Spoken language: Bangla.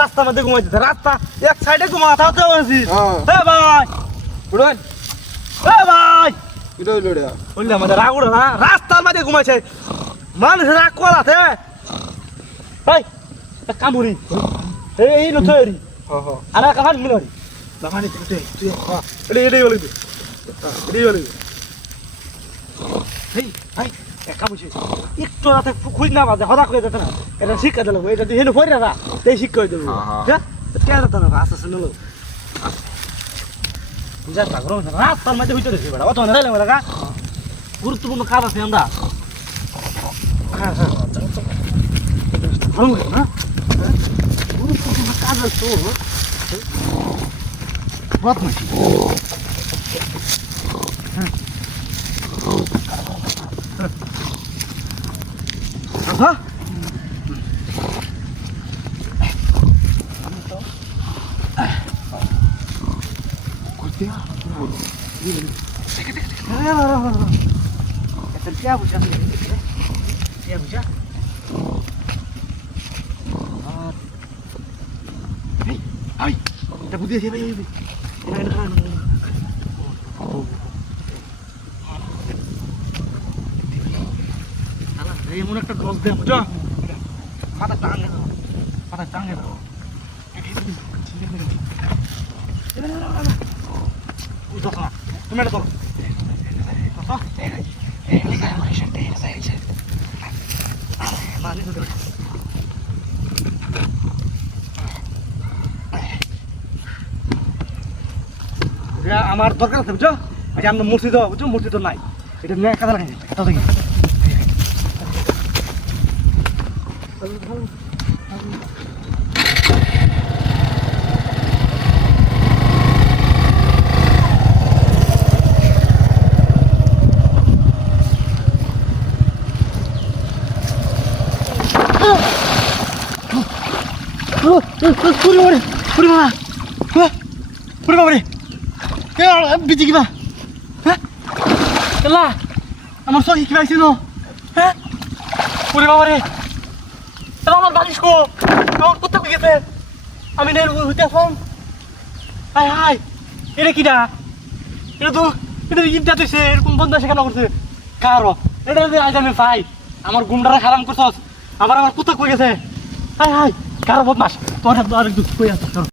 রাস্তার মধ্যে ঘুমাইছে রাস্তা এক সাইডে ঘুমা থাকতে বলছিস ভাই উড়ন ভাই বললে আমাদের রাগ উড়ে না রাস্তার মধ্যে ঘুমাইছে মানুষের রাগ করাতে ভাই কামুরি এই লো তৈরি আর কাহান মিলরি লাগানি তুই তুই এটাই বলি এটাই বলি এই ভাই কামুছে একটু রাতে খুঁজ না বাজে হঠাৎ করে যেতে না এটা শিক্ষা দিল এটা তুই হেন পড়ে না এই শিক্ষা দেবো হ্যাঁ তেরো তো না আস্তে আস্তে নিল যা গরম রাস্তার মধ্যে হইতে রেখে বেড়া অত না বেড়া গুরুত্বপূর্ণ কাজ আছে আমরা হ্যাঁ হ্যাঁ না গুরুত্বপূর্ণ কাজ আছে বদমাইশি হ্যাঁ क्या पूछा क्या पूछा भाई এটা বুঝে আছে ভাই এই মনে একটা ড্রস দে বুঝা মাথা টাঙে দাও তুমি এটা ধরো আমার দরকার আছে বুঝছো আমরা মসজিদ বুঝছো মসজিদ নাই এটা নিয়ে কাজে লাগাই এটা দেখি বিজি কিবা হ্যাঁ আমার সহি কিবা ছিল হ্যাঁ পুরি বাবা রে আমার বালিশ কো আমার কোথা গেছে আমি নেই হইতে ফোন হাই হাই এটা কিটা এটা ইনটা দিছে এরকম বন্ধ সেখানে করছে কারো এটা আজ আমি ভাই আমার গুন্ডারা হারাম করছস আমার কোথা কই গেছে হাই হাই কারো বদমাস তোর আরেক দুঃখ কই আছে